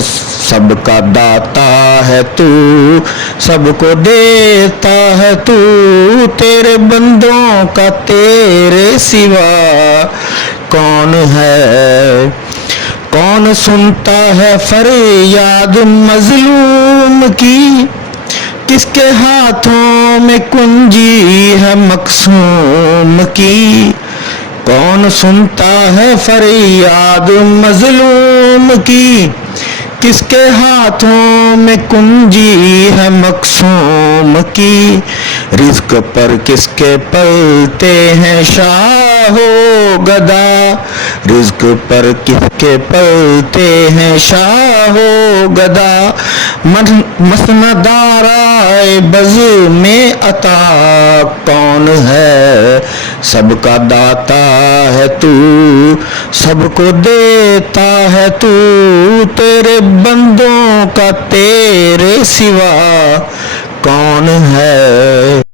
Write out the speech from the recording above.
سب کا داتا ہے تو، سب کو دیتا ہے تو، تیرے بندوں کا تیرے سوا کون ہے؟ کون سنتا ہے فریاد مظلوم کی؟ کس کے ہاتھوں میں کنجی ہے مقصوم کی؟ کون سنتا ہے فریاد مظلوم کی؟ کس کے ہاتھوں میں کنجی ہے مقصوم کی؟ رزق پر کس کے پلتے ہیں شاہ و گدا؟ رزق پر کس کے پلتے ہیں شاہ و گدا؟ مسندارائے بز میں عطا کون ہے؟ سب کا داتا ہے تو، سب کو دیتا ہے تو، تیرے بندوں کا تیرے سوا کون ہے؟